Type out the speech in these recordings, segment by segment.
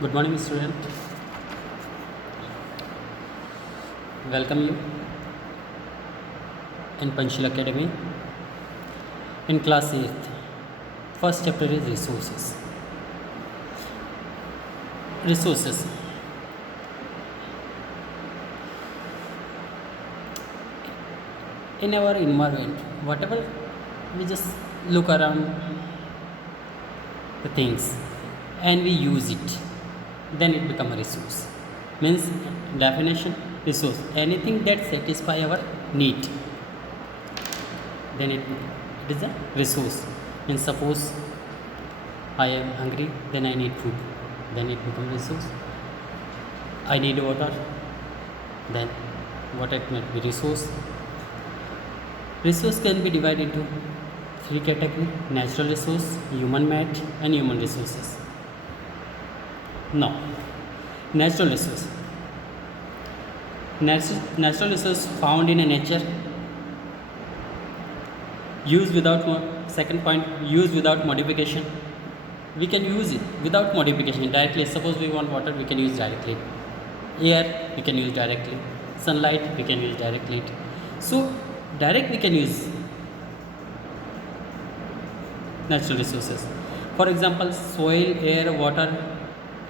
Good morning, student. Welcome you in Panchil Academy. In class 8th, first chapter is resources. Resources. In our environment, whatever we just look around the things and we use it, then it become a resource. Means definition resource anything that satisfy our need, then it is a resource. Means suppose I am hungry, then I need food, then it becomes resource. I need water, then water it might be resource. Resource can be divided into three categories: natural resource, human made, and human resources. Now, natural resource. Natural resource found in a nature, use without second point, use without modification. We can use it without modification directly. Suppose we want water, we can use directly. Air, we can use directly. Sunlight, we can use directly. So direct we can use natural resources. For example, soil, air, water,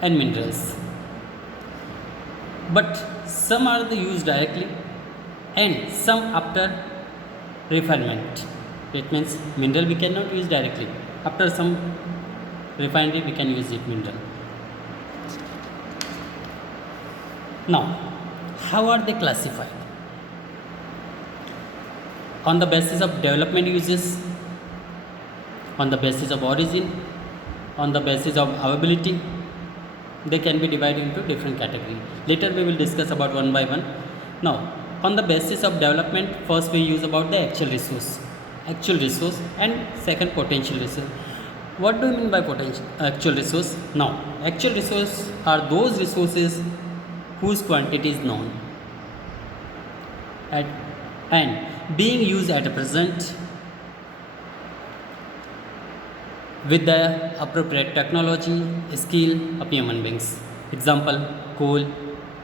and minerals. But some are the used directly, and some after refinement. It means mineral we cannot use directly. After some refinery, we can use it mineral. Now, how are they classified? On the basis of development uses, on the basis of origin, on the basis of availability, they can be divided into different categories. Later we will discuss about one by one. Now, on the basis of development, first we use about the actual resource, and second potential resource. What do you mean by potential actual resource? Now, actual resource are those resources whose quantity is known and being used at present with the appropriate technology, skill of human beings. Example, coal,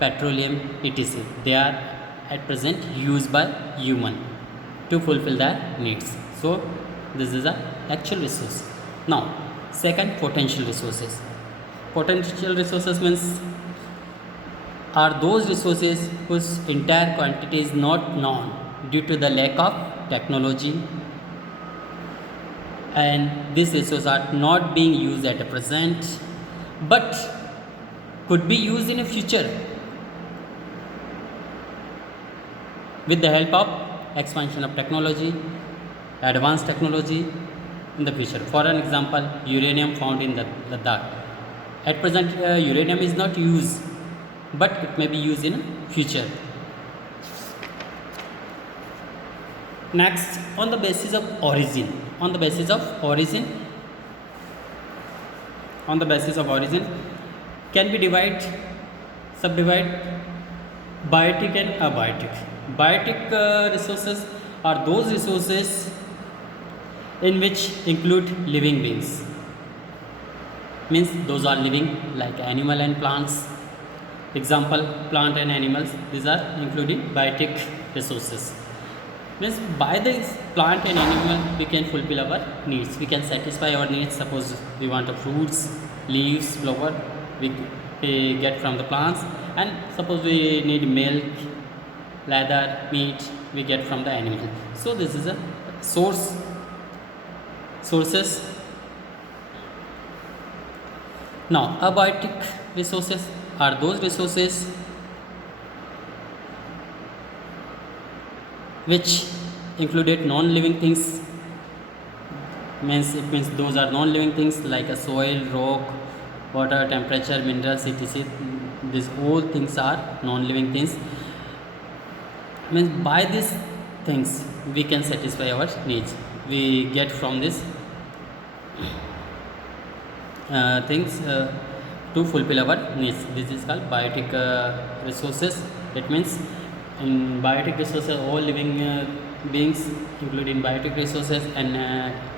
petroleum, etc. They are at present used by human to fulfill their needs. So, this is a actual resource. Now, second, potential resources. Potential resources means are those resources whose entire quantity is not known due to the lack of technology, and these resources are not being used at the present but could be used in the future with the help of expansion of technology, advanced technology in the future. For an example, uranium found in the Ladakh. At present, uranium is not used, but it may be used in future. Next, on the basis of origin. On the basis of origin can be subdivide biotic and abiotic. Biotic resources are those resources in which include living beings. Means those are living like animal and plants. Example, plant and animals. These are including biotic resources. Means by this plant and animal we can fulfill our needs, we can satisfy our needs. Suppose we want fruits, leaves, flower, we get from the plants, and suppose we need milk, leather, meat, we get from the animal. So this is a sources. Now, abiotic resources are those resources which included non-living things. It means those are non-living things like a soil, rock, water, temperature, minerals, etc. These all things are non-living things. Means by these things we can satisfy our needs. We get from this things to fulfill our needs. This is called biotic resources. It means in biotic resources all living beings including biotic resources, and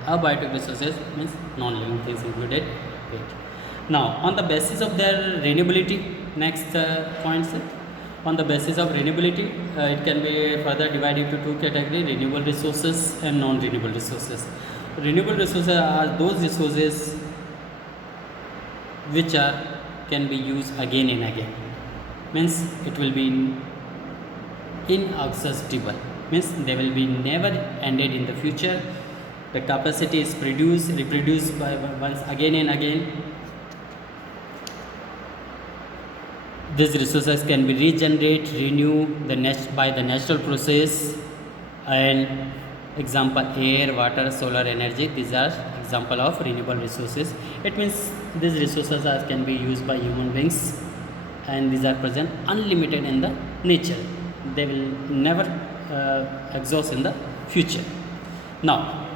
abiotic resources means non-living things included. Great. Now, on the basis of their renewability, next points. On the basis of renewability, it can be further divided into two categories: renewable resources and non-renewable resources. Renewable resources are those resources which are can be used again and again. Means it will be inexhaustible. Means they will be never ended in the future. The capacity is produced, reproduced by once again and again. These resources can be regenerated, renewed by the natural process. And example, air, water, solar energy. These are example of renewable resources. It means these resources can be used by human beings, and these are present unlimited in the nature. They will never exhaust in the future. Now,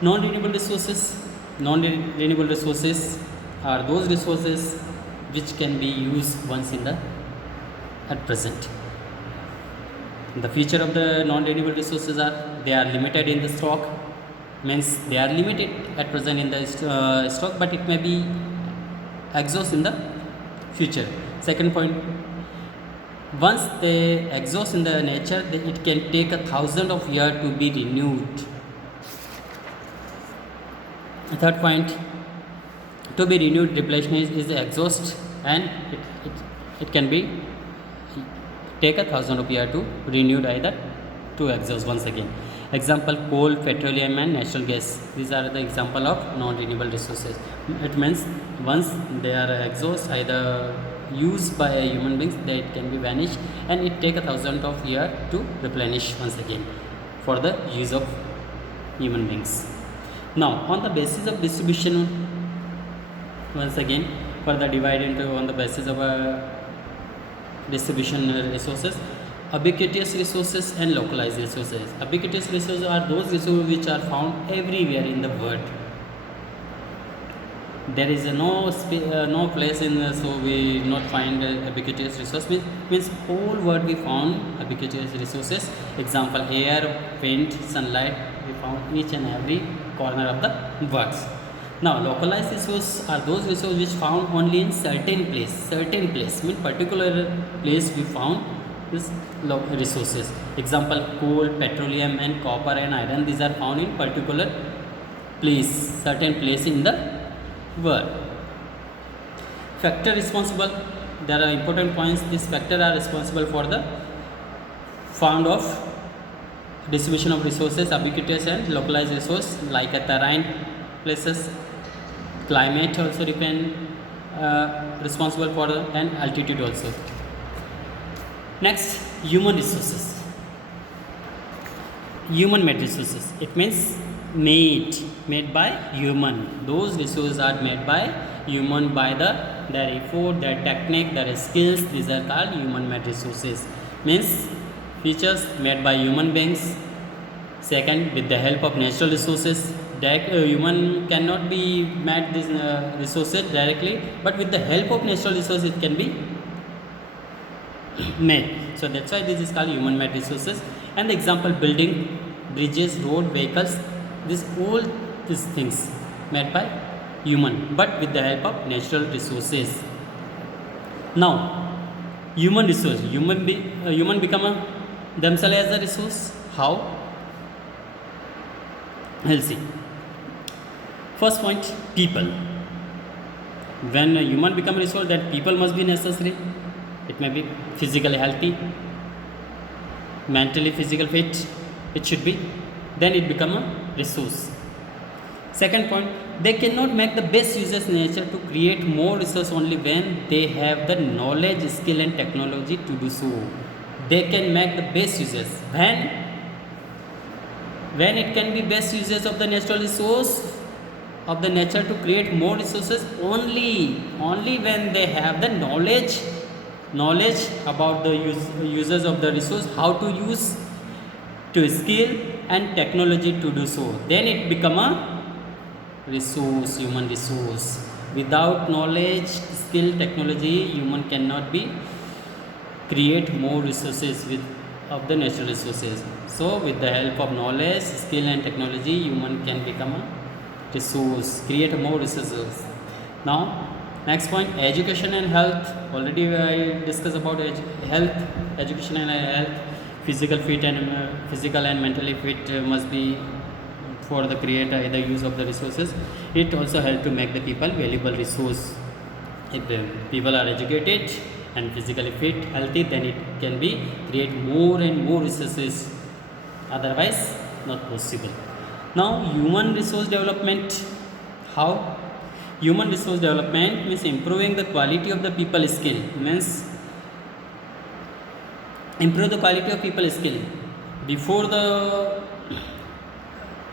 non-renewable resources. Non-renewable resources are those resources which can be used once in the at present. The feature of the non-renewable resources are they are limited in the stock. Means they are limited at present in the stock, but it may be exhaust in the future. Second point, once they exhaust in the nature, it can take 1,000 of years to be renewed. Third point, to be renewed, replacement is the exhaust, and it can be take 1,000 of years to renewed either to exhaust once again. Example, coal, petroleum and natural gas. These are the example of non-renewable resources. It means once they are exhaust, either used by human beings, that it can be vanished, and it take 1,000 of years to replenish once again for the use of human beings. Now, on the basis of distribution, once again further divide into on the basis of distribution resources: ubiquitous resources and localized resources. Ubiquitous resources are those resources which are found everywhere in the world. There is no place in so we not find ubiquitous resource. Means whole world we found ubiquitous resources. Example, air, wind, sunlight, we found each and every corner of the world. Now, localized resources are those resources which found only in certain place. Certain place means particular place we found this resources. Example, coal, petroleum and copper and iron. These are found in particular place, certain place in the world. Factor responsible. There are important points. These factors are responsible for the found of distribution of resources, ubiquitous and localized resource, like a terrain places, climate also depend responsible for the, and altitude also. Next, human resources. Human made resources. It means made by human. Those resources are made by human by their effort, their technique, their skills. These are called human made resources. Means features made by human beings. Second, with the help of natural resources. Human cannot be made these resources directly, but with the help of natural resources it can be made. So that's why this is called human made resources. And the example, building, bridges, road, vehicles, all these things made by human, but with the help of natural resources. Now, human resource, human become themselves as a resource. How? We'll see. First point, people. When a human become a resource, then people must be necessary. It may be physically healthy, mentally physical fit, it should be. Then it become a resource. Second point, they cannot make the best uses nature to create more resource only when they have the knowledge, skill and technology to do so. They can make the best uses. When it can be best uses of the natural resource of the nature to create more resources, only when they have the knowledge about the uses of the resource, how to use, to skill and technology to do so, then it become a resource, human resource. Without knowledge, skill, technology, human cannot be create more resources of the natural resources. So with the help of knowledge, skill and technology, human can become a resource, create more resources. Now next point, education and health. Already I discussed about health, education and health. Physical and mentally fit must be for the creator the use of the resources. It also help to make the people valuable resource. If the people are educated and physically fit, healthy, then it can be create more and more resources, otherwise not possible. Now human resource development. How? Human resource development means improving the quality of the people skill, means improve the quality of people skill. Before the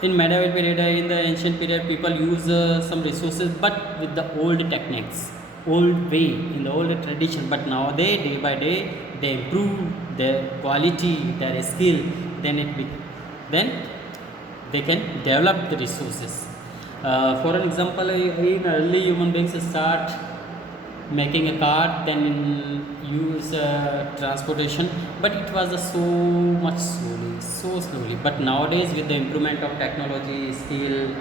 in medieval period, in the ancient period, people use some resources but with the old techniques, old way, in the old tradition. But nowadays, day by day, they improve their quality, their skill, then then they can develop the resources. For an example, in early human beings start making a cart, then use transportation, but it was so much slowly, so slowly. But nowadays, with the improvement of technology, skill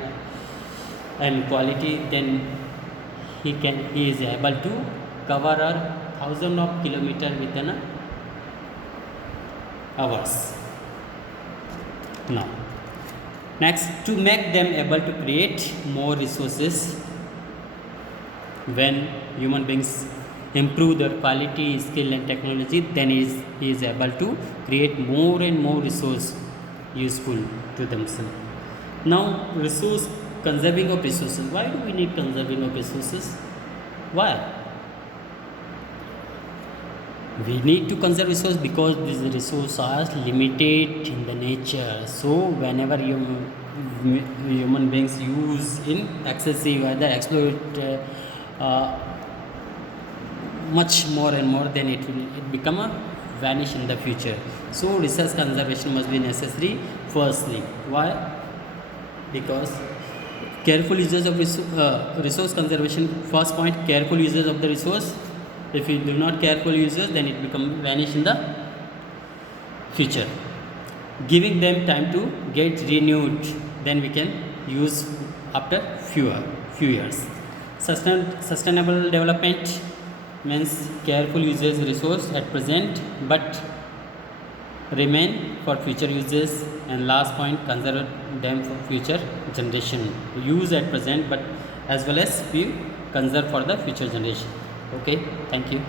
and quality, then he is able to cover a thousand of kilometers within hours. Now next, to make them able to create more resources. When human beings improve their quality, skill and technology, then he is able to create more and more resource useful to themselves. Now resource, conserving of resources. Why do we need conserving of resources? Why? We need to conserve resources because these resources are limited in the nature. So whenever human beings use in excessive, either exploit much more and more, then it become a vanish in the future. So resource conservation must be necessary firstly. Why? Because careful usage of resource conservation. First point, careful usage of the resource. If you do not careful usage, then it become vanish in the future. Giving them time to get renewed, then we can use after few years. Sustainable development means careful usage resource at present but remain for future uses. And last point, conserve them for future generation. Use at present but as well as we conserve for the future generation. Okay, thank you.